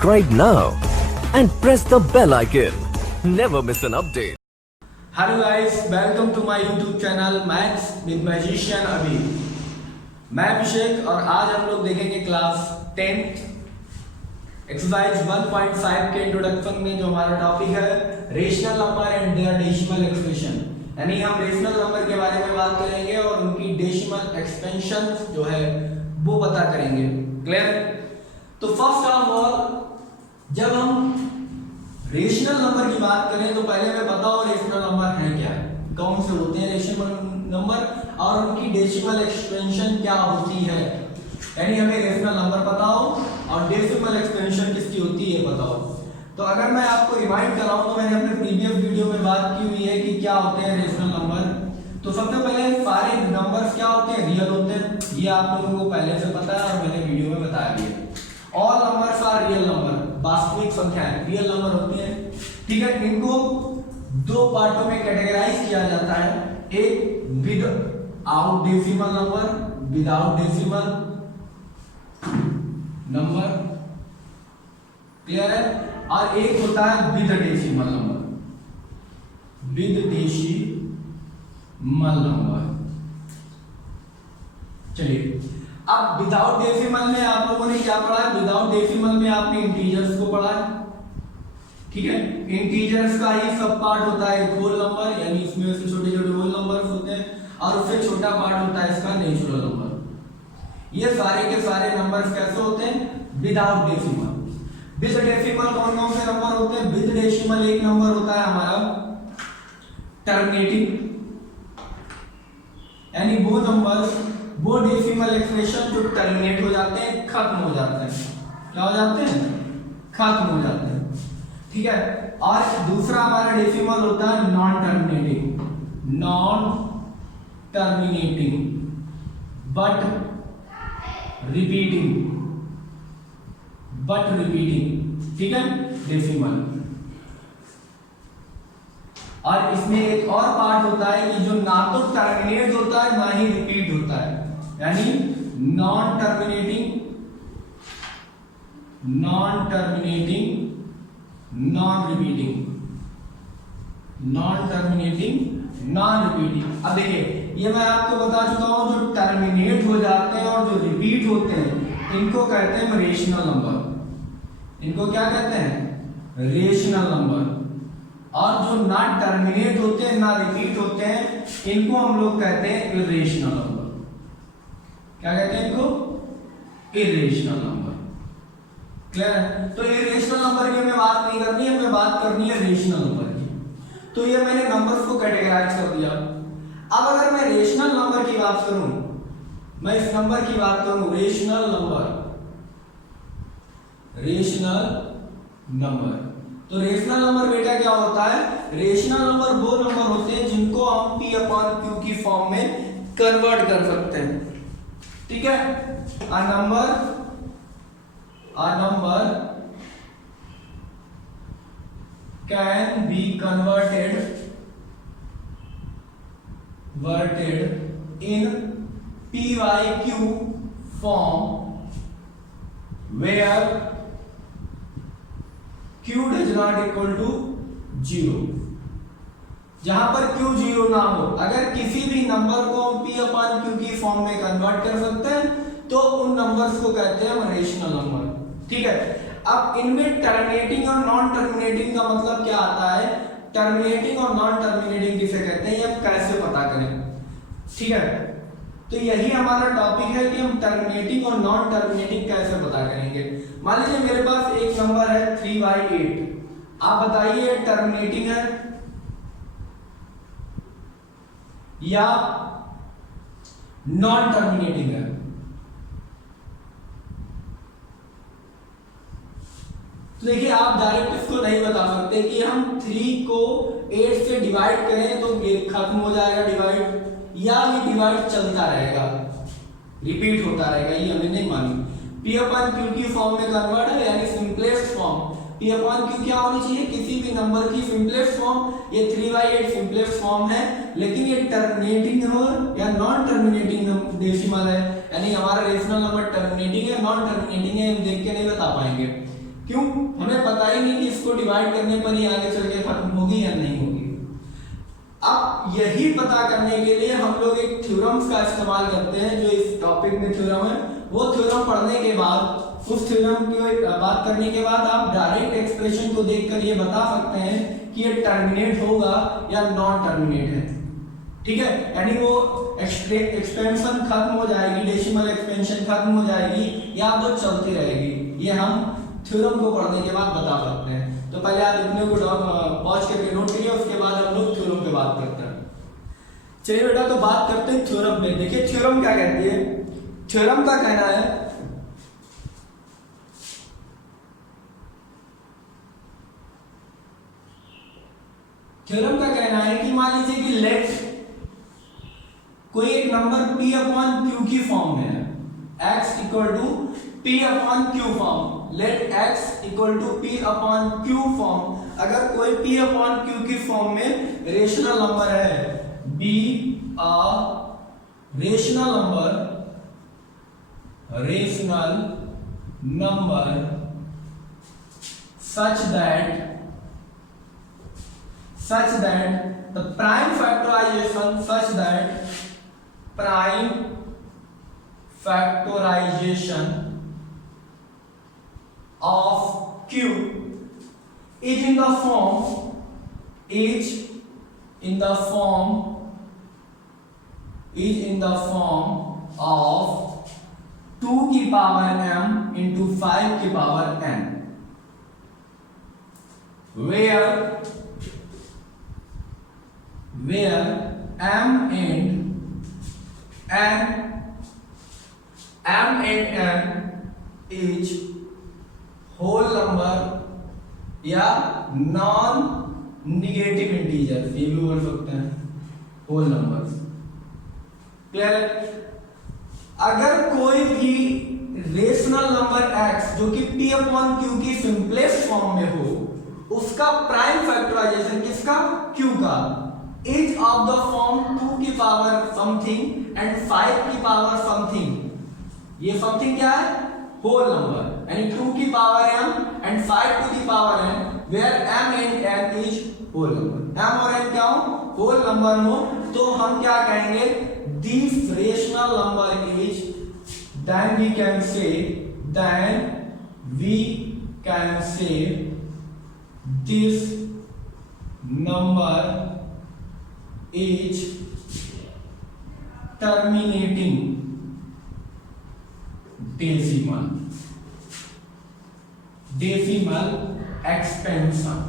subscribe now and press the bell icon. Never miss an update. Hello guys, welcome to my YouTube channel maths with magician अभी। मैं अभिषेक और आज हम लोग देखेंगे क्लास 10th एक्सरसाइज 1.5 के इंट्रोडक्शन में जो हमारा टॉपिक है rational number and their decimal expression. यानी हम रेशनल नंबर के बारे में बात करेंगे और उनकी डेसिमल एक्सपेंशन जो है वो पता करेंगे। क्लियर? तो फर्स्ट ऑफ ऑल जब हम रेशनल नंबर की बात करें तो पहले मैं बताओ रेशनल नंबर है क्या, कौन से होते हैं रेशनल नंबर और उनकी डेसिमल एक्सपेंशन क्या होती है। यानी हमें रेशनल नंबर बताओ और डेसिमल एक्सपेंशन किसकी होती है बताओ। तो अगर मैं आपको रिमाइंड कराऊं तो मैंने अपने प्रीवियस वीडियो में बात की हुई है कि क्या होते हैं रेशनल नंबर। तो सबसे पहले सारे नंबर्स क्या होते हैं, रियल होते हैं, ये आप लोगों को पहले से पता है और मैंने वीडियो में बताया भी है। All numbers are real number, वास्तविक संख्याएं रियल नंबर होती हैं। ठीक है, इनको दो पार्टों में कैटेगराइज किया जाता है, एक with out decimal number, without decimal number, clear है, और एक होता है with decimal number, with decimal number. चलिए अब विदाउट डेसिमल में आप लोगों ने क्या पढ़ा है, विदाउट डेसिमल में आपने इंटीजर्स को पढ़ा है। ठीक है, इंटीजर्स का ही सब पार्ट होता है होल नंबर, यानी इसमें से छोटे छोटे होल नंबर्स होते हैं और उससे छोटा पार्ट होता है इसका नेचुरल नंबर। ये सारे के सारे नंबर्स कैसे होते हैं, विदाउट डेसिमल। विद डेसिमल कौन कौन से नंबर होते हैं, विद डेसिमल एक नंबर होता है हमारा टर्मिनेटिंग, यानी वो नंबर्स वो डेसिमल एक्सप्रेशन जो टर्मिनेट हो जाते हैं, खत्म हो जाते हैं। क्या हो जाते हैं, खत्म हो जाते हैं। ठीक है, और दूसरा हमारा डेसिमल होता है non terminating, non terminating but repeating, but repeating. ठीक है, डेसिमल। और इसमें एक और पार्ट होता है कि जो ना तो टर्मिनेट होता है ना ही रिपीट होता है, यानी non terminating, non terminating, non repeating, non terminating, non repeating. अब देखिए ये मैं आपको बता चुका हूं, जो टर्मिनेट हो जाते हैं और जो रिपीट होते हैं इनको कहते हैं रेशनल नंबर। इनको क्या कहते हैं, रेशनल नंबर। और जो ना टर्मिनेट होते हैं ना रिपीट होते हैं इनको हम लोग कहते हैं इरेशनल नंबर। क्या कहते हैं इनको, इरेशनल नंबर। क्लियर है? तो इरेशनल नंबर की हमें बात नहीं करनी है, हमें बात करनी है रेशनल नंबर की। तो ये मैंने नंबर्स को कैटेगराइज कर दिया। अब अगर मैं रेशनल नंबर की बात करूं, मैं इस नंबर की बात करूं रेशनल नंबर, रेशनल नंबर। तो रेशनल नंबर बेटा क्या होता है, रेशनल नंबर वो नंबर होते हैं जिनको हम P अपॉन Q की फॉर्म में कन्वर्ट कर सकते हैं। ठीक है, a number can be converted in PYQ form where Q does not equal to 0। जहां पर Q 0 ना हो, अगर किसी भी नंबर को हम P अपॉन Q की फॉर्म में कन्वर्ट कर सकते हैं तो उन नंबर्स को कहते हैं हम रेशनल नंबर। ठीक है, अब इनमें टर्मिनेटिंग और नॉन टर्मिनेटिंग का मतलब क्या आता है, टर्मिनेटिंग और नॉन टर्मिनेटिंग किसे कहते हैं, ये हम कैसे पता करें। ठीक है, तो यही हमारा टॉपिक है कि हम टर्मिनेटिंग और नॉन टर्मिनेटिंग कैसे पता करेंगे। मान लीजिए मेरे पास एक नंबर है 3/8, आप बताइए टर्मिनेटिंग है या नॉन टर्मिनेटिंग है। तो देखिए आप डायरेक्ट इसको नहीं बता सकते कि हम 3 को 8 से डिवाइड करें तो ये खत्म हो जाएगा डिवाइड, या ये डिवाइड चलता रहेगा, रिपीट होता रहेगा, ये हमें नहीं मालूम। P अपॉन Q की फॉर्म में कन्वर्ट है, यानी simplest form. P upon Q क्या होनी चाहिए, किसी भी नंबर की सिंपलेस्ट फॉर्म। ये 3/8 सिंपलेस्ट फॉर्म है, लेकिन ये टर्मिनेटिंग हो या नॉन टर्मिनेटिंग डेसिमल है, यानी हमारा रेशनल नंबर टर्मिनेटिंग है नॉन टर्मिनेटिंग है हम देख के नहीं बता पाएंगे। क्यों? हमें पता ही नहीं कि इसको डिवाइड करने पर ही आगे चल के खत्म होगी या नहीं होगी। अब यही पता करने के लिए हम लोग एक थ्योरम्स का इस्तेमाल करते हैं, जो इस टॉपिक में थ्योरम है। वो थ्योरम पढ़ने के बाद, उस थ्योरम की बात करने के बाद आप डायरेक्ट एक्सप्रेशन को देखकर ये बता सकते हैं कि ये टर्मिनेट होगा या नॉन टर्मिनेट है। ठीक है, यानी वो एक्सपेंशन खत्म हो जाएगी, डेसिमल एक्सपेंशन खत्म हो जाएगी या वो चलती रहेगी, ये हम थ्योरम को पढ़ने के बाद बता सकते हैं। तो पहले आप इतने को पॉज करके नोट करिए, उसके बाद हम लोग थ्योरम पे बात करते हैं। चलिए बेटा, तो बात करते हैं थ्योरम पे। देखिए थ्योरम क्या कहती है। थ्योरम का कहना है कि मान लीजिए कि लेट कोई एक नंबर p अपॉन q की फॉर्म में है, x equal to p upon q form. Let x equal to p upon q form. अगर कोई p अपॉन q की फॉर्म में रेशनल नंबर है, b a rational number such that the prime factorization of q is in the form of 2 की power m into 5 की power n, where m and n is whole number या non negative integer, ये भी बोल सकते हैं whole numbers. Clear? अगर कोई भी रेशनल नंबर x जो कि p अपॉन q की सिंपलेस्ट फॉर्म में हो, उसका प्राइम फैक्टराइजेशन किसका? q का, इज ऑफ द फॉर्म 2 की पावर समथिंग एंड 5 की पावर समथिंग। ये समथिंग क्या है? होल नंबर, यानी 2 की power m and 5 to the power n, where m and n is whole number. m और n क्या हो? होल नंबर हो, तो हम क्या कहेंगे? This rational number is, then we can say this number is terminating decimal expansion।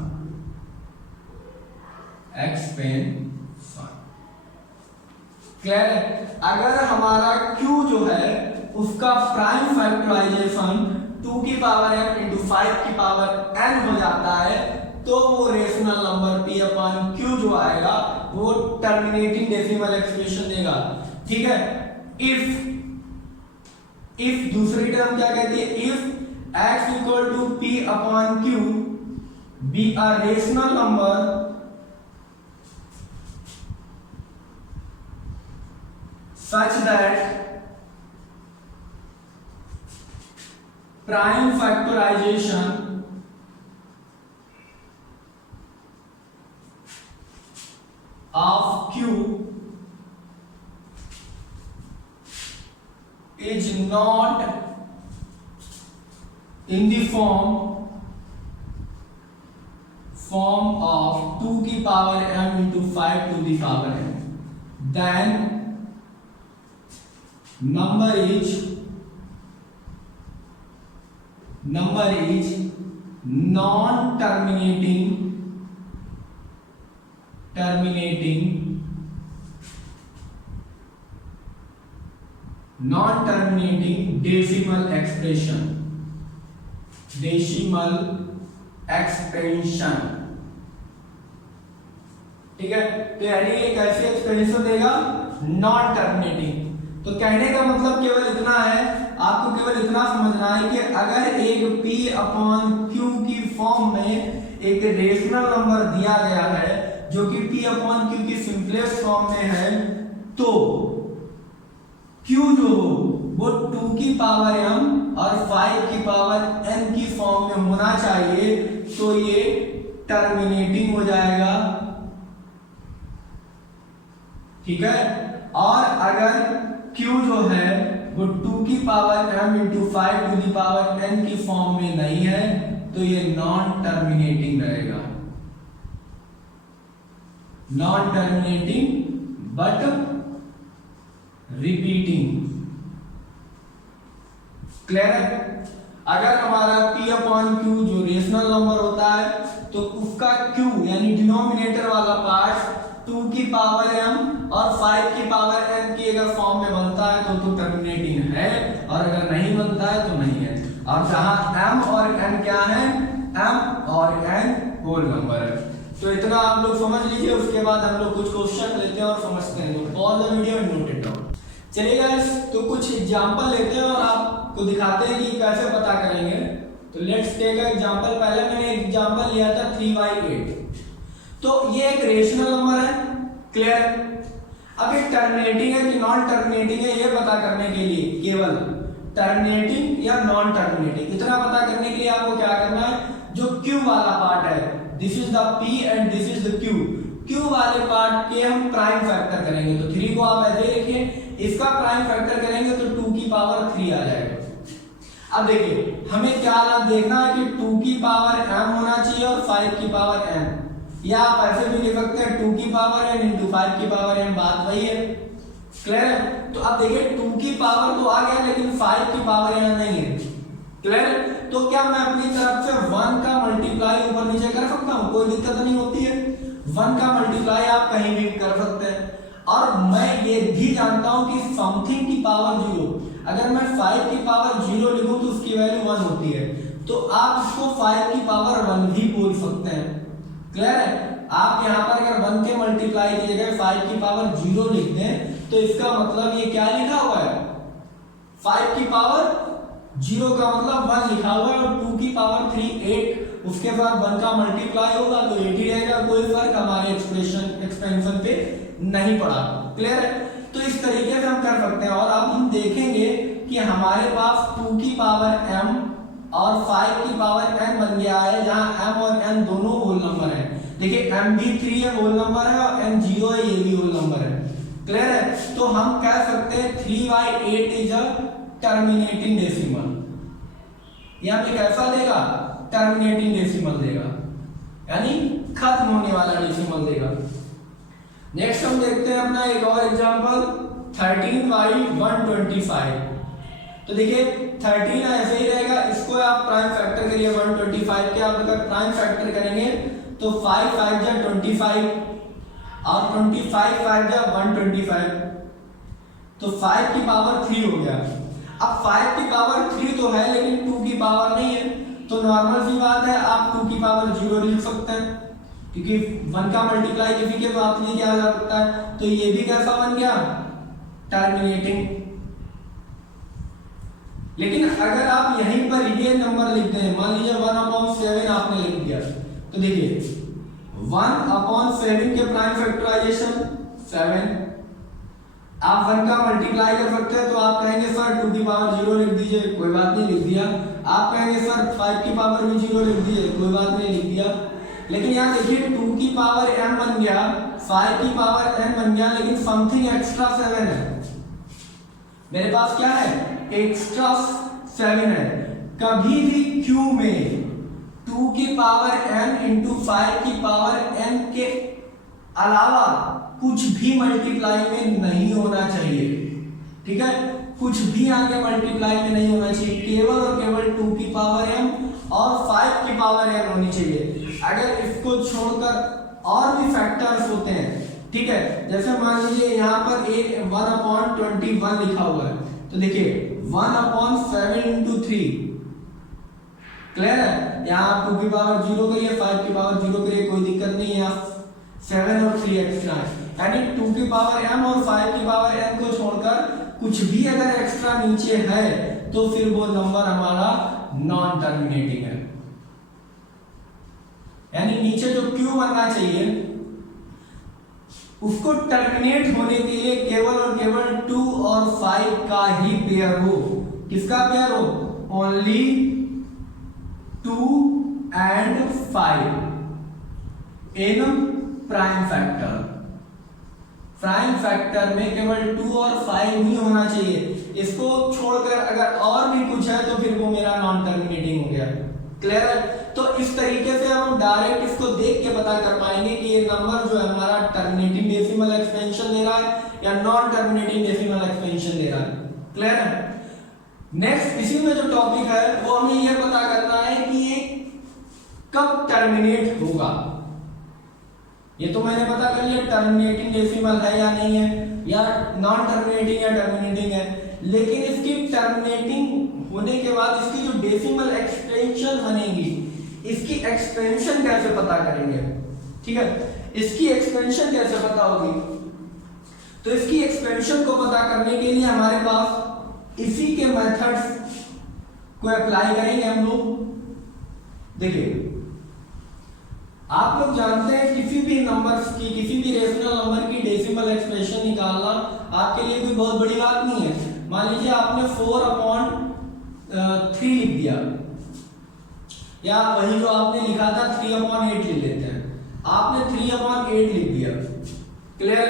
Clear है? अगर हमारा q जो है उसका प्राइम फैक्टराइजेशन 2 की पावर m इंटू 5 की पावर n हो जाता है, तो वो rational number p upon q जो आएगा वो टर्मिनेटिंग डेसिमल एक्सप्रेशन देगा। ठीक है? इफ दूसरी टर्म क्या कहती है? If x equal to p upon q be a rational number such that prime factorization of q is not in the form of 2 की power m into 5 to the power n, then number is non-terminating decimal expansion। ठीक है? तो यानी ये कैसे expansion देगा? Non terminating. तो कहने का मतलब केवल इतना है, आपको केवल इतना समझना है कि अगर एक p अपॉन q की फॉर्म में एक रेशनल नंबर दिया गया है जो कि p अपॉन q की सिंपलेस्ट फॉर्म में है, तो q जो हो वो 2 2 की पावर m और 5 की पावर n की फॉर्म में होना चाहिए, तो ये टर्मिनेटिंग हो जाएगा, ठीक है। और अगर q जो है वो 2 की power m into 5 to the power n की फॉर्म में नहीं है, तो ये नॉन टर्मिनेटिंग रहेगा, non terminating but repeating. Clear है? अगर हमारा p अपॉन q जो रेशनल नंबर होता है, तो उसका q यानी डिनोमिनेटर वाला पार्ट 2 की पावर m और 5 की पावर n की अगर फॉर्म में बनता है तो टर्मिनेटिंग है, और अगर नहीं बनता है तो नहीं है। और जहां m और n क्या है, m और n होल नंबर है। तो इतना आप लोग समझ लीजिए, उसके बाद हम लोग कुछ क्वेश्चन लेते हैं और समझते हैं। तो pause the video and note it down. चलिए गाइस, तो कुछ एग्जांपल लेते हैं और आपको दिखाते हैं कि कैसे पता करेंगे। तो लेट्स टेक अ एग्जांपल। पहले मैंने एक एग्जांपल लिया था 3/8। तो ये एक रेशनल नंबर है, क्लियर। अब ये टर्मिनेटिंग है कि नॉन टर्मिनेटिंग है, ये पता करने के लिए केवल टर्मिनेटिंग या नॉन टर्मिनेटिंग इतना पता करने के लिए आपको क्या करना है, जो Q वाला पार्ट है, this is the P and this is the Q, Q वाले पार्ट के हम प्राइम फैक्टर करेंगे। तो 3 को आप ऐसे लिखिए, इसका प्राइम फैक्टर करेंगे तो 2 की पावर 3 आ जाएगा। अब देखिए हमें क्या देखना है कि 2 की पावर m होना चाहिए और 5 की पावर n, या आप ऐसे भी लिख सकते हैं 2 की पावर n इंटू 5 की पावर m, बात वही है, क्लियर है। तो अब देखिए 2 की पावर तो आ गया, लेकिन 5 की पावर यहाँ नहीं है, क्लियर। तो क्या मैं अपनी तरफ से 1 का मल्टीप्लाई ऊपर नीचे कर सकता हूँ, कोई दिक्कत नहीं होती है। 1 का मल्टीप्लाई आप कहीं भी कर सकते हैं। और मैं ये भी जानता हूं कि समथिंग की पावर 0, अगर मैं 5 की पावर 0 लिखूं तो उसकी वैल्यू 1 होती है, तो आप इसको 5 की पावर 1 भी बोल सकते हैं, क्लियर है। आप यहाँ पर अगर 1 के मल्टीप्लाई की जगह 5 की पावर 0 लिख दें, तो इसका मतलब ये क्या लिखा हुआ है, 5 की पावर 0 का मतलब 1 लिखा हुआ है, और 2 की पावर 3 8, उसके बाद 1 का मल्टीप्लाई होगा तो 8 ही रहेगा, कोई फर्क हमारे एक्सपेंशन पे नहीं पड़ा, क्लियर है। तो इस तरीके से हम कर सकते हैं। और अब हम देखेंगे कि हमारे पास 2 की पावर m और 5 की पावर n बन गया है, जहां m और n दोनों होल नंबर हैं। देखिए m भी 3 है, होल नंबर है, और n 0 है, ये भी होल नंबर है, क्लियर है। तो हम कह सकते हैं 3/8 इज अ टर्मिनेटिंग डेसिमल। यहाँ पे कैसा देगा, टर्मिनेटिंग डेसिमल देगा, यानी खत्म होने वाला डेसिमल देगा। नेक्स्ट हम देखते हैं अपना एक और एग्जांपल 13/125। तो देखिए 13 ऐसे ही रहेगा, इसको आप प्राइम फैक्टर करिए 125 के, आप अगर प्राइम फैक्टर करेंगे तो 5 5 जा 25 और 25 5 जा 125, तो 5 की पावर 3 हो गया। अब 5 की पावर 3 तो है, लेकिन 2 की पावर नहीं है, तो नॉर्मल सी बात है, आप 2 की पावर 0 लिख सकते हैं, क्योंकि 1 का मल्टीप्लाई किसी के साथ नहीं किया जा सकता है। तो ये भी कैसा बन गया, टर्मिनेटिंग। लेकिन अगर आप यहीं पर ये नंबर लिख दें, मान लीजिए 1/7 आपने लिख दिया, तो देखिए 1/7 के प्राइम फैक्टराइजेशन 7, आप 1 का मल्टीप्लाई कर सकते हैं, तो आप कहेंगे सर 2 की पावर 0 लिख दीजिए, कोई बात नहीं, लिख दिया। आप कहेंगे सर 5 की पावर भी 0 लिख दीजिए, कोई बात नहीं, लिख दिया। लेकिन यहाँ देखिए 2 की पावर m बन गया, 5 की पावर n बन गया, लेकिन समथिंग एक्स्ट्रा 7 है। मेरे पास क्या है, एक्स्ट्रा 7 है। कभी भी q में 2 की पावर n इंटू 5 की पावर n के अलावा कुछ भी मल्टीप्लाई में नहीं होना चाहिए, ठीक है। कुछ भी आगे मल्टीप्लाई में नहीं होना चाहिए, केवल और केवल 2 की पावर m और 5 की पावर n होनी चाहिए। अगर इसको छोड़कर और भी फैक्टर्स होते हैं, ठीक है, जैसे मान लीजिए यहाँ पर 1/21 लिखा हुआ है, तो देखिए 1/7 इंटू 3, क्लियर है। यहाँ आप 2 की पावर 0 करिए, 5 की पावर 0 करिए, कोई दिक्कत नहीं है। 7 और 3 एक्स्ट्रा है, यानी 2 की पावर m और 5 की पावर n को छोड़कर कुछ भी अगर एक्स्ट्रा नीचे है, तो फिर वो नंबर हमारा नॉन टर्मिनेटिंग है। यानी नीचे जो Q बनना चाहिए, उसको टर्मिनेट होने के लिए केवल और केवल 2 और 5 का ही पेयर हो, किसका पेयर हो, only 2 and 5 in prime factor. Prime factor में केवल 2 और 5 ही होना चाहिए, इसको छोड़कर अगर और भी कुछ है तो फिर वो मेरा नॉन टर्मिनेटिंग हो गया। क्लियर है? तो इस तरीके से हम डायरेक्ट इसको देख के पता कर पाएंगे कि ये नंबर जो है हमारा टर्मिनेटिंग डेसिमल एक्सपेंशन दे रहा है या नॉन टर्मिनेटिंग डेसिमल एक्सपेंशन दे रहा है। क्लियर है? नेक्स्ट इसी में जो टॉपिक है वो हमें ये पता करना है कि ये कब टर्मिनेट होगा। ये तो मैंने पता कर लिया टर्मिनेटिंग डेसिमल है या नहीं है, या नॉन टर्मिनेटिंग या टर्मिनेटिंग है, लेकिन इसकी टर्मिनेटिंग होने के बाद इसकी जो डेसिमल एक्सपेंशन बनेगी, इसकी एक्सपेंशन कैसे पता करेंगे? ठीक है, इसकी एक्सपेंशन कैसे पता होगी? तो इसकी एक्सपेंशन को पता करने के लिए हमारे पास इसी के मेथड्स को अप्लाई करेंगे हम लोग। देखिए, आप लोग जानते हैं किसी भी नंबर्स की, किसी भी रेशनल नंबर की डेसिमल एक्सप्रेशन निकालना आपके लिए कोई बहुत बड़ी बात नहीं है। मान लीजिए आपने 4/3 लिख दिया, या वही जो आपने लिखा था 3/8 लिख लेते हैं, आपने 3/8 लिख दिया। क्लियर?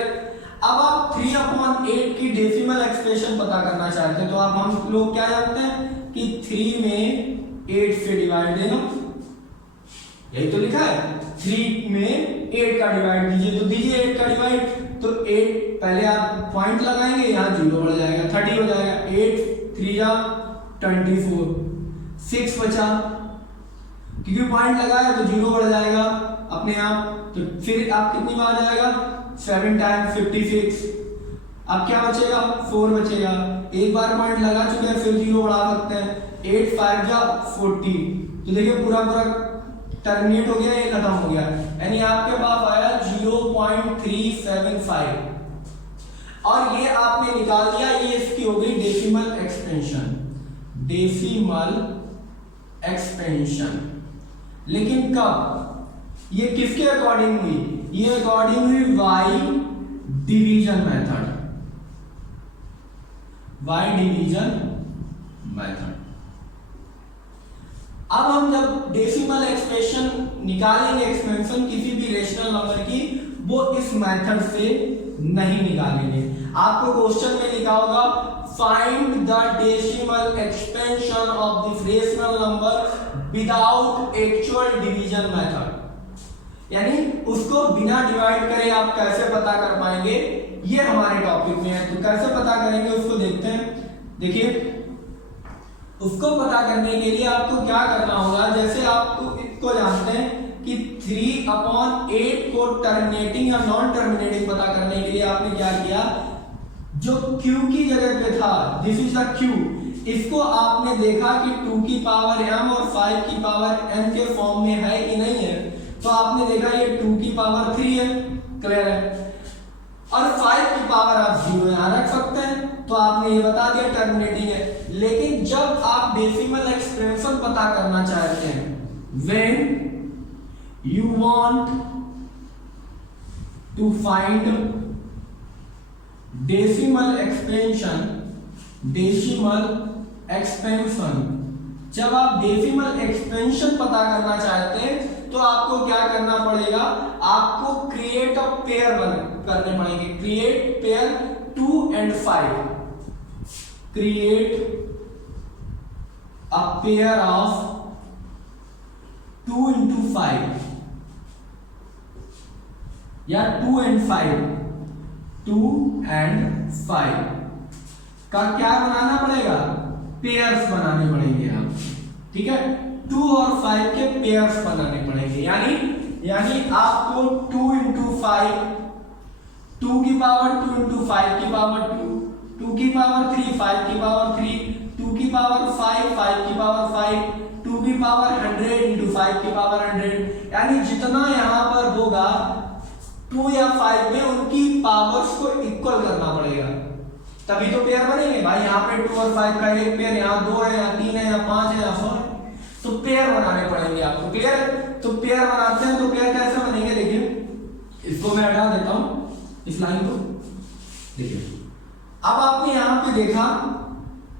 अब आप 3/8 की डेसिमल एक्सप्रेशन पता करना चाहते हैं तो आप हम लोग क्या जानते हैं कि 3 में 8 से डिवाइड देना, यही तो लिखा है। 3 में 8 का डिवाइड दीजिए, तो दीजिए 8 का डिवाइड, तो 8 पहले आप पॉइंट लगाएंगे, यहाँ 0 बढ़ जाएगा, 30 हो जाएगा। 8 3 जा 24, 6 बचा, क्योंकि पॉइंट लगाया तो 0 बढ़ जाएगा अपने आप। तो फिर आप कितनी बार जाएगा, 7 टाइम्स 56। अब क्या बचेगा, 4 बचेगा। एक बार पॉइंट लगा चुके हैं, फिर 0 बढ़ा सकते हैं। 8 5 जा 40। तो देखिए पूरा पूरा टर्मिनेट हो गया, ये खत्म हो गया, यानी आपके पास आया 0.375 और ये आपने निकाल दिया। ये इसकी हो गई डेसिमल एक्सपेंशन, डेसिमल एक्सपेंशन। लेकिन कब, ये किसके अकॉर्डिंग हुई? ये अकॉर्डिंग हुई by division method, by division method. अब हम जब डेसिमल एक्सप्रेशन निकालेंगे, एक्सपेंशन किसी भी रेशनल नंबर की, वो इस मेथड से नहीं निकालेंगे। आपको क्वेश्चन में लिखा होगा find the decimal expansion of the rational number without actual division method, यानी उसको बिना डिवाइड करे आप कैसे पता कर पाएंगे, ये हमारे टॉपिक में है। तो कैसे पता करेंगे उसको देखते हैं। देखिए, उसको पता करने के लिए आपको क्या करना होगा, जैसे आपको इसको जानते हैं कि 3/8 को टर्मिनेटिंग या नॉन टर्मिनेटिंग पता करने के लिए आपने क्या किया, जो Q की जगह पे था, दिस इज द Q, इसको आपने देखा कि 2 की पावर m और 5 की पावर n के फॉर्म में है कि नहीं है, तो आपने देखा ये 2 की पावर 3 है। क्लियर है? और 5 की पावर आप 0 यहां रख सकते हैं, तो आपने ये बता दिया टर्मिनेटिंग है। लेकिन जब आप डेसिमल एक्सप्रेशन पता करना चाहते हैं, when you want to find decimal expansion, decimal expansion, जब आप डेसिमल एक्सपेंशन पता करना चाहते हैं तो आपको क्या करना पड़ेगा, आपको क्रिएट अ पेयर करने पड़ेंगे। Create pair 2 and 5, create a pair of 2 into 5 या 2 and 5, 2 and 5 का क्या बनाना पड़ेगा, पेयर्स बनाने पड़ेंगे आप। ठीक है, 2 और 5 के पेयर्स बनाने पड़ेंगे, यानी आपको 2 into 5, 2 की पावर 2 into 5 की पावर 2, 2 की पावर 3, 5 की पावर 3, 2 की पावर 5, 5 की पावर 5, 2 की पावर 100 into 5 की पावर 100, यानी जितना यहाँ पर होगा 2 या 5 में उनकी पावर्स को इक्वल करना पड़ेगा, तभी तो पेयर बनेंगे भाई। यहाँ पे 2 और 5 का एक पेयर, यहाँ 2 है, यहाँ 3 है, यहाँ 5 है, यहाँ 4 है, तो पेयर बनाने पड़ेंगे आपको। क्लियर है? तो पेयर बनाते हैं, तो पेयर कैसे बनेंगे, देखिए इसको मैं हटा देता हूं, इस लाइन को। देखिए अब आपने यहां पे देखा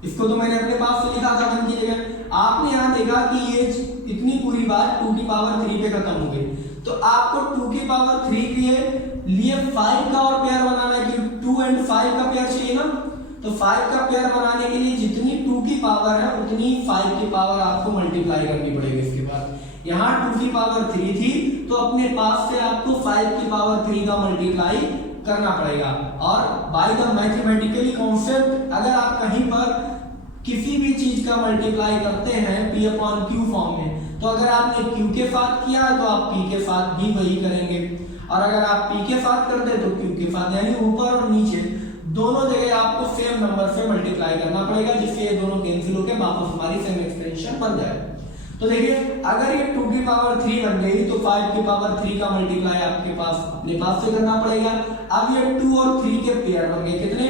इसको तो मैंने अपने पास से लिखा था 1 की जगह। आपने यहाँ देखा कि ये इतनी पूरी बात 2 की पावर 3 पे खत्म हो गई, तो आपको 2 की पावर 3 के लिए 5 का और पेयर बनाना है कि 2 and 5 का पेयर चाहिए ना। तो 5 का पेयर बनाने के लिए जितनी 2 की पावर है उतनी 5 की पावर आपको मल्टीप्लाई करनी पड़ेगी। इसके बाद यहाँ 2 की पावर 3 थी, तो अपने पास से आपको 5 की पावर 3 का मल्टीप्लाई करना पड़ेगा। और बाय द मैथमेटिकली कॉन्सेप्ट अगर आप कहीं पर किसी भी चीज का मल्टीप्लाई करते हैं P अपॉन Q फॉर्म में, तो अगर आपने Q के साथ किया तो आप P के साथ भी वही करेंगे, और अगर आप P के साथ करते तो Q के साथ, यानी ऊपर और नीचे दोनों जगह आपको सेम नंबर से मल्टीप्लाई करना पड़ेगा, जिससे ये दोनों कैंसिल होकर वापस हमारी सेम एक्सटेंशन बन जाए। तो देखिए अगर ये 2 की पावर 3 बन गई तो 5 की पावर 3 का मल्टीप्लाई आपके पास अपने पास से करना पड़ेगा। अब ये 2 और 3 के पेयर बन गए, कितने,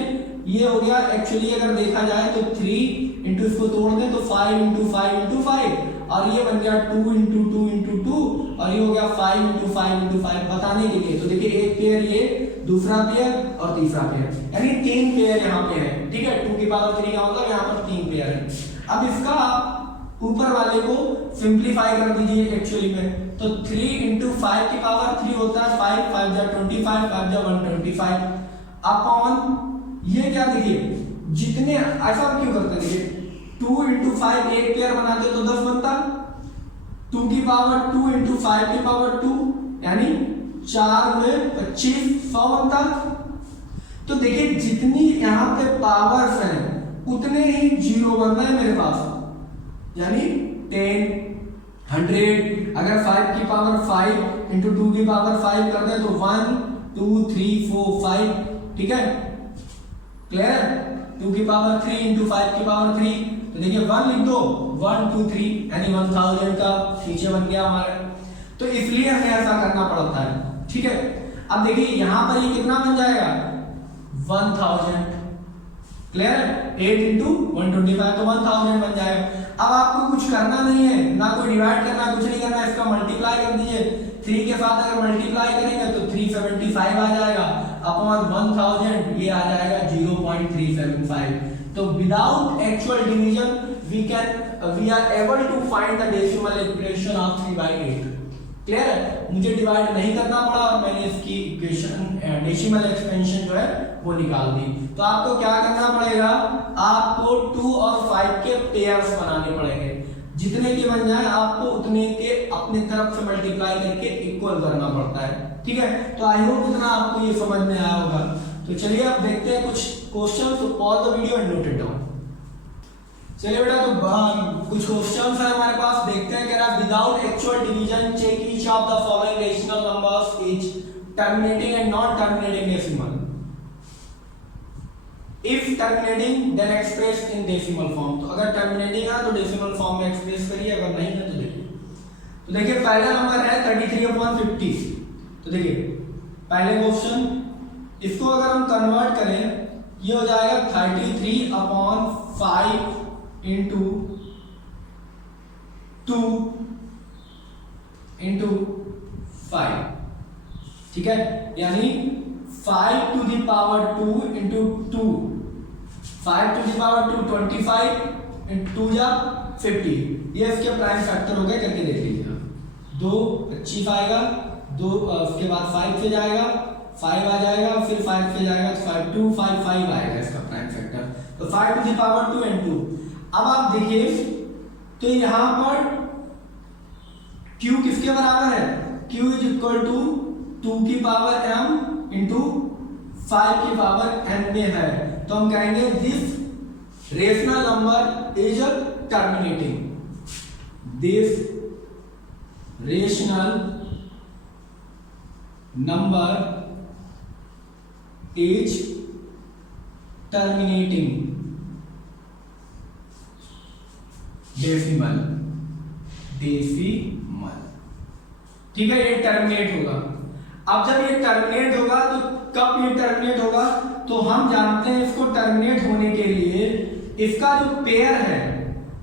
ये हो गया एक्चुअली अगर देखा जाए तो 3 इंटू इसको तोड़ दें तो 5 इंटू 5 इंटू 5, और ये बन गया 2 इंटू 2 इंटू 2, और ये हो गया 5 इंटू 5 इंटू 5 बताने के लिए। तो देखिए एक पेयर ये, दूसरा पेयर और तीसरा पेयर, यानी 3 पेयर यहाँ पे है। ठीक है, 2 की पावर 3 का मतलब यहाँ पर 3 पेयर है। अब इसका आप ऊपर वाले को सिंप्लीफाई कर दीजिए एक्चुअली में, तो 3 इंटू 5 की पावर 3 होता है 5, 5 जा 25, 5 जा 125 अपॉन ये क्या, देखिए जितने ऐसा क्यों करते, देखिए 2 इंटू 5 एक पेयर बनाते तो 10 बनता, 2 की पावर 2 इंटू 5 की पावर 2 यानी 4 में 25 100 बनता। तो देखिए जितनी यहाँ पे पावर्स हैं उतने ही जीरो बनना है मेरे पास, यानी 10 100। अगर 5 की पावर 5 इंटू 2 की पावर 5 कर दे तो 1 2 3 4 5, ठीक है क्लियर। 2 की पावर 3 इंटू 5 की पावर 3, तो देखिए 1 लिख दो, 1 2 3 यानी 1000 का नीचे बन गया हमारा। तो इसलिए हमें ऐसा करना पड़ता है, ठीक है। अब देखिए यहाँ पर ये कितना बन जाएगा 1000, क्लियर है, 8 इंटू 125 तो 1000 बन जाएगा। अब आपको कुछ करना नहीं है, ना कोई डिवाइड करना, कुछ नहीं करना, इसका मल्टीप्लाई कर दीजिए। 3 के साथ अगर मल्टीप्लाई करेंगे तो 375 आ जाएगा अपॉन 1000, ये आ जाएगा 0.375। तो without actual division we are able to find the decimal equation of 3/8। Clear है, मुझे डिवाइड नहीं करना पड़ा और मैंने इसकी इक्वेशन डेसिमल एक्सपेंशन जो है वो निकाल दी। तो आपको क्या करना पड़ेगा, आपको 2 और 5 के पेयर्स बनाने पड़ेंगे, जितने के बन जाए आपको उतने के अपने तरफ से मल्टीप्लाई करके इक्वल करना पड़ता है, ठीक है। तो आई होप इतना आपको ये समझ में आया होगा। तो चलिए अब देखते हैं कुछ क्वेश्चन, तो pause the video and note it down. चलिए बेटा, तो कुछ क्वेश्चंस है हमारे पास, देखते हैं। कह रहा without actual division check each of the following rational numbers is terminating and non terminating decimal. If terminating then express in decimal form. तो अगर टर्मिनेटिंग है तो डेसिमल फॉर्म में एक्सप्रेस करिए, अगर नहीं है तो देखिए। तो देखिए पहला नंबर है 33/50। तो देखिए पहले क्वेश्चन, इसको अगर हम कन्वर्ट करें ये हो जाएगा 33/5 इंटू 2 इंटू 5, ठीक है, यानी 5 to the power 2 into 2, 5 to the power 2 25 into 2 जा 50। ये इसके प्राइम फैक्टर हो गए, करके देख लीजिए। 2 25 आएगा, 2 उसके बाद 5 से जाएगा, 5 आ जाएगा, फिर 5 से जाएगा, 5 2 5 5 आएगा इसका प्राइम फैक्टर। तो 5 to the power 2 and 2। अब आप देखिए तो यहां पर Q किसके बराबर है, Q इज इक्वल टू 2 की पावर m इंटू 5 की पावर n में है। तो हम कहेंगे this rational number is terminating, this rational number is terminating decimal, ठीक है, ये टर्मिनेट होगा। अब जब ये टर्मिनेट होगा तो कब ये टर्मिनेट होगा, तो हम जानते हैं इसको टर्मिनेट होने के लिए इसका जो पेयर है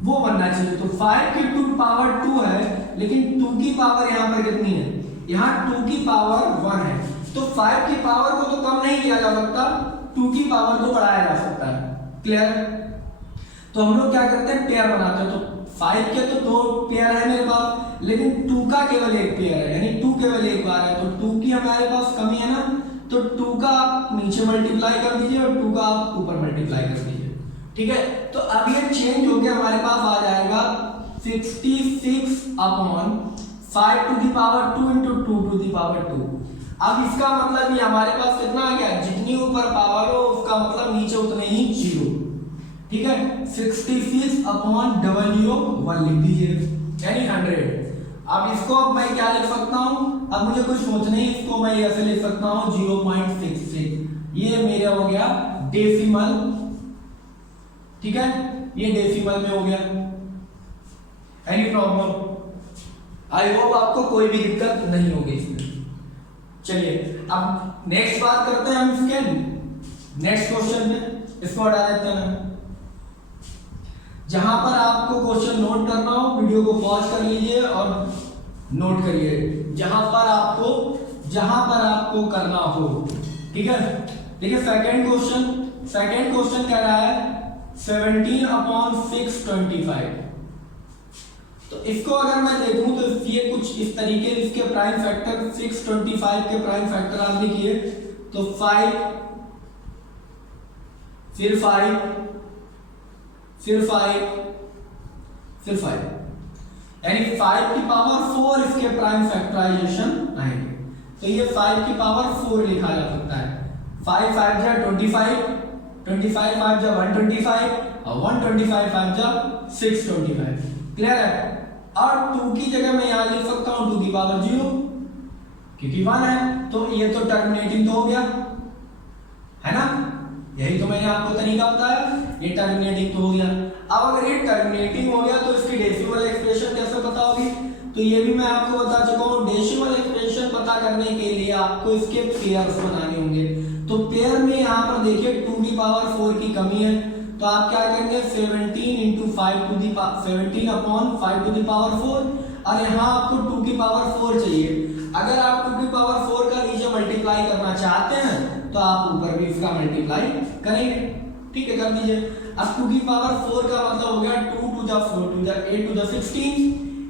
वो बनना चाहिए। तो 5 की 2 पावर 2 है, लेकिन 2 की पावर यहां पर कितनी है, यहां 2 की पावर 1 है। तो 5 की पावर को तो कम नहीं किया जा सकता, 2 की पावर को बढ़ाया जा सकता है, क्लियर। तो हम लोग क्या करते हैं, पेयर बनाते हैं। तो 5 के तो 2 पेयर है मेरे पास, लेकिन 2 का केवल एक पेयर है, यानी 2 केवल एक बार है। तो 2 की हमारे पास कमी है ना, तो 2 का आप नीचे मल्टीप्लाई कर दीजिए और 2 का आप ऊपर मल्टीप्लाई कर दीजिए। ठीक है, तो अब ये चेंज हो गया, हमारे पास आ जाएगा 66 upon 5 to the power 2 into 2 to the power 2। अब इसका मतलब ये हमारे पास कितना आ गया, जितनी ऊपर पावर हो उसका मतलब नीचे उतने ही जीरो। ठीक है, 66 अपॉन 001 लिख दीजिए, यानी 100। अब इसको अब मैं क्या लिख सकता हूं, अब मुझे कुछ सोचना ही, इसको मैं ऐसे लिख सकता हूं 0.66। ये मेरा हो गया डेसिमल। ठीक है, ये डेसिमल में हो गया। Any problem? आई होप आपको कोई भी दिक्कत नहीं होगी इसमें। चलिए अब नेक्स्ट बात करते हैं हम इसके नेक्स्ट क्वेश्चन में। इसको हटा देते हैं। जहां पर आपको क्वेश्चन नोट करना हो, वीडियो को पॉज कर लीजिए और नोट करिए जहां पर आपको करना हो। ठीक है, देखिए सेकंड क्वेश्चन कह रहा है 17 अपॉन 625। तो इसको अगर मैं देखूं तो ये कुछ इस तरीके, इसके प्राइम फैक्टर 625 के प्राइम फैक्टर आप लिखिए तो 5 फिर 5 फिर 5 फिर 5, यानी 5 की पावर 4 इसके प्राइम फैक्टराइजेशन आएंगे। तो ये 5 की पावर 4 लिखा जा सकता है। 5 5 जा 25, 25 5 जा 125 और 125 5 जा 625। क्लियर है? और 2 की जगह मैं यहां लिख सकता हूं 2 की पावर 0, क्योंकि 1 है। तो ये तो टर्मिनेटिंग तो हो गया, है ना? यही तो मैंने आपको तरीका बताया, ये टर्मिनेटिंग तो हो गया। अब अगर ये टर्मिनेटिंग हो गया तो इसकी डेसिमल एक्सप्रेशन कैसे पता होगी, तो ये भी मैं आपको बता चुका हूं। डेसिमल एक्सप्रेशन पता करने के लिए आपको इसके पेयर्स बनाने होंगे। तो पेयर में यहाँ पर देखिए 2 की पावर 4 की कमी है, तो आप क्या करेंगे 17 into 5 to the 17 upon 5 to the power 4, और यहाँ आपको 2 की पावर 4 चाहिए। अगर आप 2 की पावर 4 का नीचे मल्टीप्लाई करना चाहते हैं तो आप ऊपर भी इसका मल्टीप्लाई करेंगे। ठीक है, कर दीजिए। अब 2 की पावर 4 का मतलब हो गया 2 to the 4 to the 8 to the 16,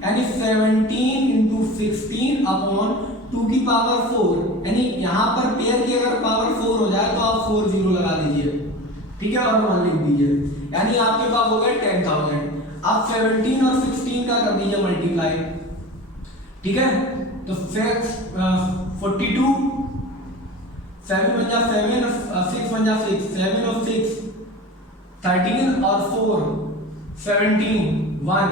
यानी 17 इंटू 16 अपॉन 2 की पावर 4, यानी यहाँ पर पेयर की अगर पावर 4 हो जाए तो आप 4 0 लगा दीजिए। ठीक है, और 1 लिख दीजिए, यानी आपके पास हो गया 10,000। आप 17 और 16 का कर दीजिए मल्टीप्लाई। ठीक है, तो 42 7 बन जा 7 और 6 बन जा 6, 7 और 6 13 और 4 17 1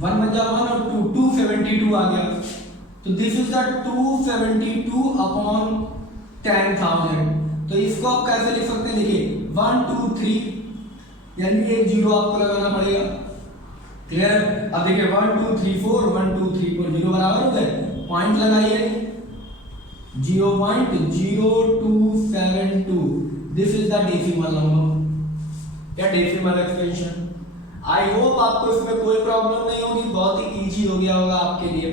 बन जा 1 और 2 272 आ गया। तो दिस इज द 272 अपॉन 10,000। तो इसको आप कैसे लिख सकते हैं, देखिए 1 2 3, यानी एक जीरो आपको लगाना पड़ेगा। क्लियर? अब देखिए 1 2 3 4 1 2 3 4 जीरो बराबर हो गए, पॉइंट लगाइए 0.0272। This is the decimal number या डेसिमल एक्सपेंशन। आई होप आपको इसमें कोई प्रॉब्लम नहीं होगी, बहुत ही इजी हो गया होगा आपके लिए।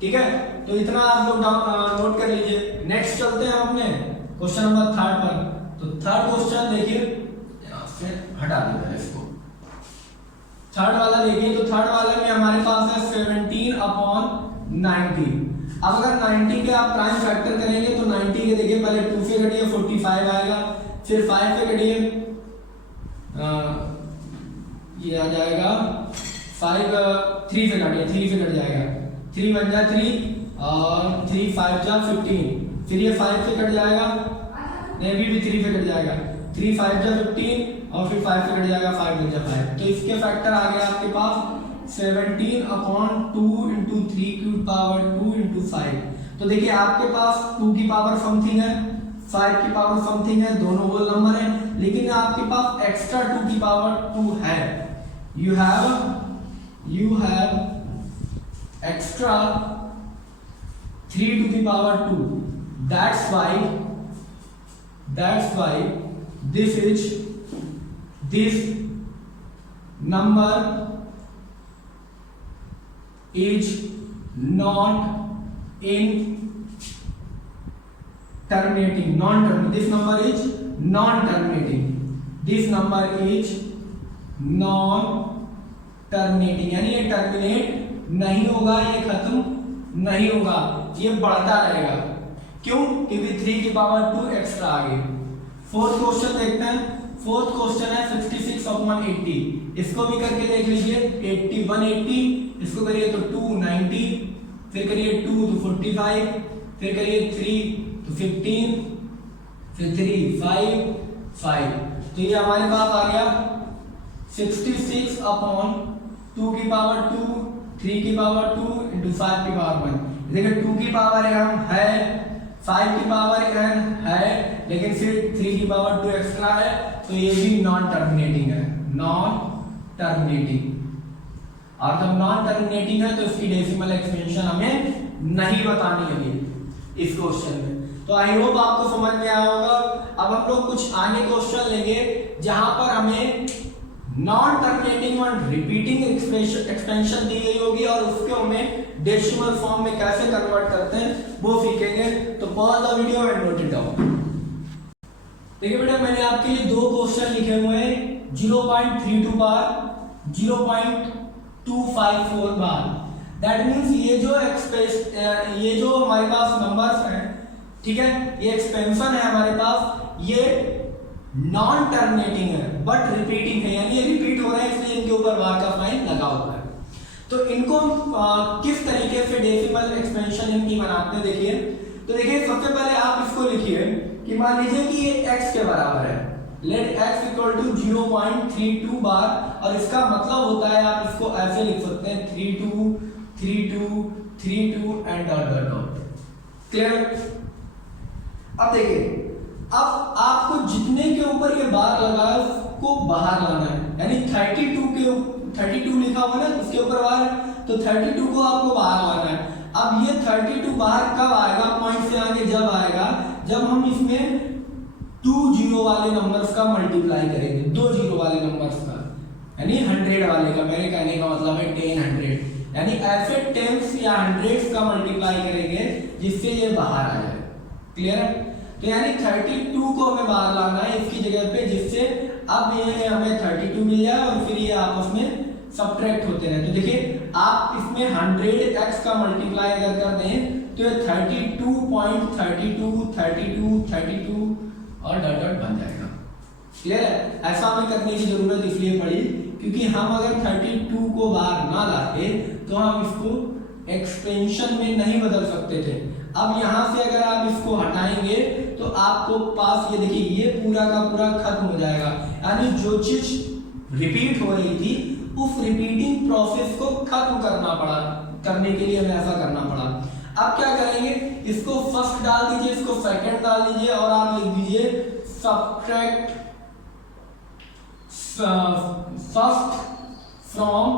ठीक है, तो इतना आप लोग नोट कर लीजिए। नेक्स्ट चलते हैं अपने क्वेश्चन नंबर 3 पर। तो थर्ड क्वेश्चन देखिए, यहां से हटा देते हैं इसको। थर्ड वाला देखिए, तो थर्ड वाले में हमारे पास है 17 अपॉन 90। अब अगर 90 के आप प्राइम फैक्टर करेंगे तो 90 के देखिए पहले 2 से घटिए 45 आएगा, फिर 5 से घटिए ये आ जाएगा 5 3 से घटिए 3 से घट जाएगा 3 बन जा 3 और 3 5 जा 15, फिर ये 5 से कट जाएगा, नहीं भी 3 से कट जाएगा, 3 5 जा 15 और फिर 5 से कट जाएगा 5 बन जा 5। तो इसके फैक्टर आ गया आपके पास 17 अपॉन 2 इंटू 3 की पावर 2 इंटू 5। तो देखिए आपके पास 2 की पावर समथिंग है, 5 की पावर समथिंग है, दोनों होल नंबर है, लेकिन आपके पास एक्स्ट्रा 2 की पावर 2 है। You have extra 3 to the power 2। That's why this number is not in terminating, this number is non-terminating। This number is non terminating, यानी ये टर्मिनेट नहीं होगा, ये खत्म नहीं होगा, ये बढ़ता रहेगा। क्यों? क्योंकि 3 की पावर 2 एक्स्ट्रा आ गई। फोर्थ क्वेश्चन देखते हैं। फोर्थ क्वेश्चन है 66/80। इसको भी करके देख लीजिए। 80 180, इसको करिए तो 290, फिर करिए 2 तो 45, फिर करिए 3 तो 15, फिर 3 5। तो ये हमारे पास आ गया 66/2 की पावर 2, 3 की पावर 2 इंटू 5 की पावर 1। देखिए 2 की पावर m है, 5 की पावर n है, लेकिन फिर 3 की पावर 2 एक्स्ट्रा है, तो ये भी नॉन टर्मिनेटिंग है, नॉन टर्मिनेटिंग। और जब नॉन टर्मिनेटिंग है तो इसकी डेसिमल एक्सपेंशन हमें नहीं बतानी है इस क्वेश्चन में। तो आई होप आपको समझ में आया होगा। अब हम लोग कुछ आगे क्वेश्चन लेंगे जहां पर हमें नॉन टर्मिनेटिंग और रिपीटिंग एक्सपेंशन दी गई होगी और उसको हमें डेसिमल फॉर्म में कैसे कन्वर्ट करते हैं वो सीखेंगे। तो pause the video and note it down. देखिए बेटा, मैंने आपके लिए दो क्वेश्चन लिखे हुए हैं, 0.32 बार, 0.254 बार। दैट मींस ये जो हमारे पास नंबर्स हैं, ठीक है, ये एक्सपेंशन है हमारे पास, ये नॉन टर्मिनेटिंग है बट रिपीटिंग है, यानी ये रिपीट हो रहे हैं, इसलिए इनके ऊपर बार का साइन लगा हुआ है। तो इनको किस तरीके से डेसिमल एक्सपेंशन इनकी बनाते हैं देखिए। तो देखिए सबसे पहले आप इसको लिखिए कि मान लीजिए कि ये x के बराबर है, लेट x इक्वल टू 0.32 बार, और इसका मतलब होता है आप इसको ऐसे लिख सकते हैं 32 32 32 and dot dot dot. Clear? अब देखिए, अब आपको जितने के ऊपर ये बार लगा है उसको बाहर लाना है, यानी 32 लिखा हुआ है ना उसके ऊपर बार, तो 32 को आपको बाहर लाना है। अब ये 32 बाहर कब आएगा, पॉइंट से आगे जब आएगा जब हम इसमें 2 जीरो वाले नंबर्स का मल्टीप्लाई करेंगे, 2 जीरो वाले नंबर्स का, यानी 100 वाले का। मेरे कहने का मतलब है 10 100, यानी ऐसे टेंस या हंड्रेड्स का मल्टीप्लाई करेंगे जिससे ये बाहर आ जाए। क्लियर है? तो यानी 32 को हमें बाहर लाना है इसकी जगह पे, जिससे अब ये हमें 32 मिल जाए और फिर ये आपस में सब्ट्रैक्ट होते रहे। तो देखिए आप इसमें 100x का मल्टीप्लाई अगर कर दें तो ये 32.32 32 32 और डॉट डॉट बन जाएगा। क्लियर है? ऐसा हमें करने की जरूरत इसलिए पड़ी क्योंकि हम अगर 32 को बाहर ना लाते तो हम इसको एक्सपेंशन में नहीं बदल सकते थे। अब यहां से अगर आप इसको हटाएंगे तो आपको पास ये देखिए ये पूरा का पूरा खत्म हो जाएगा, यानी जो चीज रिपीट हो रही थी उस रिपीटिंग प्रोसेस को खत्म करने के लिए हमें ऐसा करना पड़ा। अब क्या करेंगे, इसको फर्स्ट डाल दीजिए, इसको सेकंड डाल दीजिए और आप लिख दीजिए subtract first from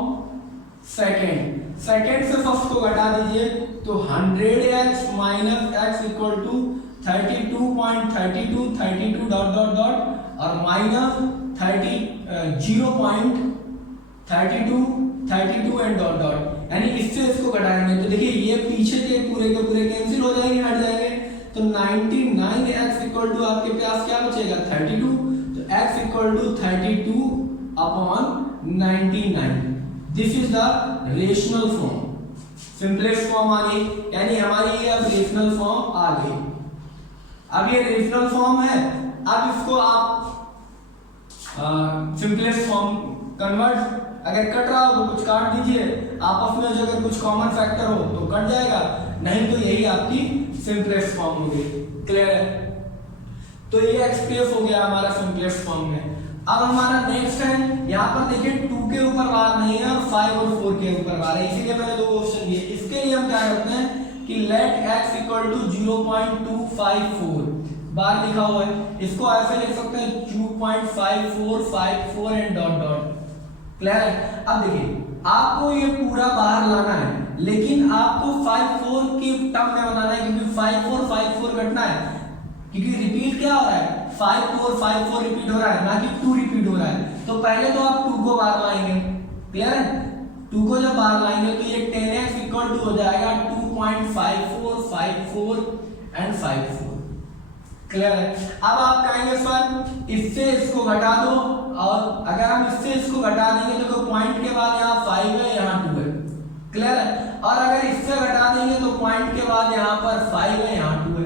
second. Second से फर्स्ट को घटा दीजिए तो 100x minus x equal to 32.32 32 dot dot dot और माइनस 0.32 एंड डॉट डॉट, यानी इससे इसको घटाएंगे तो देखिए ये पीछे के पूरे कैंसिल हो जाएंगे, हट जाएंगे। तो 99x इक्वल टू आपके पास क्या बचेगा 32, तो x equal to 32 upon 99। This is the rational form, simplest form आ गई, यानी हमारी ये अब रेशनल फॉर्म आ गई। अब ये रेशनल फॉर्म है, अब इसको आप सिंपलेस्ट फॉर्म कन्वर्ट, अगर कट रहा हो तो कुछ काट दीजिए, आपस में अगर कुछ कॉमन फैक्टर हो तो कट जाएगा, नहीं तो यही आपकी सिंपलेस्ट फॉर्म होगी। क्लियर है? तो ये एक्सप्रेस हो गया हमारा सिंपलेस्ट फॉर्म में। अब हमारा नेक्स्ट है, यहाँ पर देखिए 2 के ऊपर बार नहीं है और 5 और 4 के ऊपर बार है, इसीलिए मैंने दो क्वेश्चन दिए। इसके लिए हम क्या करते हैं कि लेट x इक्वल टू 0.254 बार लिखा हुआ है, इसको ऐसे लिख सकते हैं 2.5454 एंड डॉट डॉट। क्लियर है? अब देखिए आपको ये पूरा बाहर लाना है, लेकिन आपको 54 की टर्म में बनाना है, क्योंकि 54 घटना है, क्योंकि रिपीट क्या हो रहा है 54 रिपीट हो रहा है, ना कि 2 रिपीट हो रहा है। तो पहले तो आप 2 को बाहर लाएंगे। क्लियर है? 2 को जब बाहर लाएंगे तो ये 10x इक्वल टू हो जाएगा 2.54 54 एंड 54। क्लियर है। अब आप कहेंगे सर इससे इसको घटा दो, और अगर हम इससे इसको घटा देंगे तो पॉइंट के बाद यहाँ 5 है, यहाँ 2 है, क्लियर है। और अगर इससे घटा देंगे तो पॉइंट के बाद यहाँ पर 5 है, यहाँ 2 है।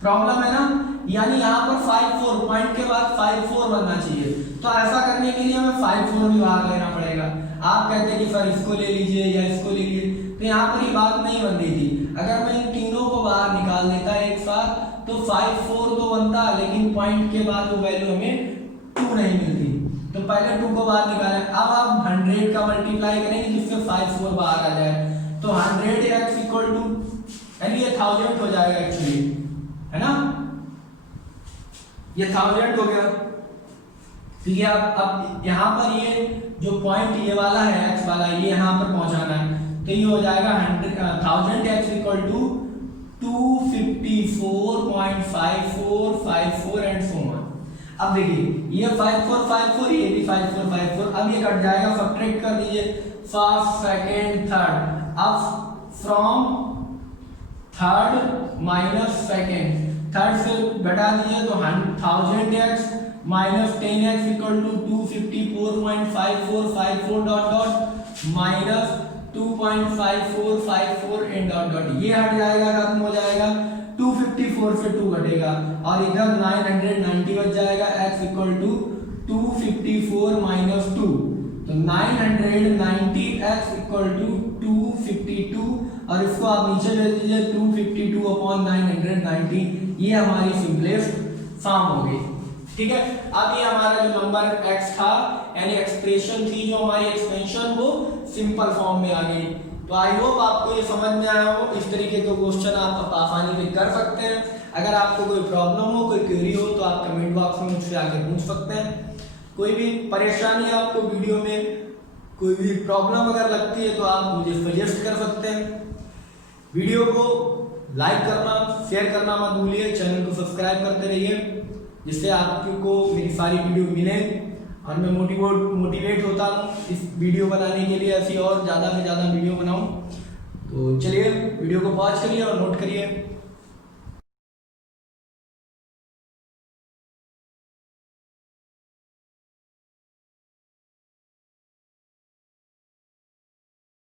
प्रॉब्लम है ना, यानी यहाँ पर 5 4 पॉइंट के बाद 5 4 बनना चाहिए। तो ऐसा करने के लिए हमें 5 4 भी बाहर लेना पड़ेगा। आप कहते हैं कि सर इसको ले लीजिए या इसको ले लीजिए, तो यहाँ पर ये बात नहीं बन रही थी। अगर मैं इन तीनों को बाहर निकाल देता एक साथ तो 5 4 तो बनता, लेकिन पॉइंट के बाद वो वैल्यू हमें 2 नहीं मिलती। तो पहले 2 को बाहर निकालें। अब आप 100 का मल्टीप्लाई करेंगे जिससे 5 4 बाहर आ जाए, तो 100x इक्वल टू, यानी ये 1000 हो जाएगा एक्चुअली, है ना, ये 1000 हो गया। ठीक है, अब यहाँ पर ये जो पॉइंट ये वाला है x वाला, ये यहाँ पर पहुंचाना है, तो ये हो जाएगा 1000x equal to 254.5454 and so on. अब देखिए ये 5454, ये भी 5454, अब ये कट जाएगा, सब्ट्रैक्ट कर दीजिए फर्स्ट सेकंड थर्ड। अब from third minus second, third से घटा दीजिए तो 1000x minus 10x equal to 254.5454 dot dot minus 2.5454 and dot dot, ये हट जाएगा, खत्म हो जाएगा। 254 से 2 घटेगा और इधर 990 बच जाएगा, x इक्वल टू 254 माइनस 2, तो 990x इक्वल टू 252, और इसको आप नीचे ले लीजिए 252 अपॉन 990, ये हमारी सिंपलेस्ट फॉर्म हो गई। ठीक है, अब ये हमारा जो नंबर x था, यानी एक्सप्रेशन थी जो हमारी एक्सपेंशन, वो सिंपल फॉर्म में आ गई। तो आई होप आपको ये समझ में आया हो। इस तरीके के क्वेश्चन आप आसानी से कर सकते हैं। अगर आपको कोई प्रॉब्लम हो, कोई क्वेरी हो, तो आप कमेंट बॉक्स में मुझसे आके पूछ सकते हैं। कोई भी परेशानी आपको वीडियो में, कोई भी प्रॉब्लम अगर लगती है तो आप मुझे सजेस्ट कर सकते हैं। वीडियो को लाइक करना, शेयर करना मत भूलिए, चैनल को सब्सक्राइब करते रहिए, जिससे आपको मेरी सारी वीडियो मिले और मैं मोटिवेट होता हूँ इस वीडियो बनाने के लिए, ऐसी और ज़्यादा से ज़्यादा वीडियो बनाऊँ। तो चलिए वीडियो को पॉज करिए और नोट करिए।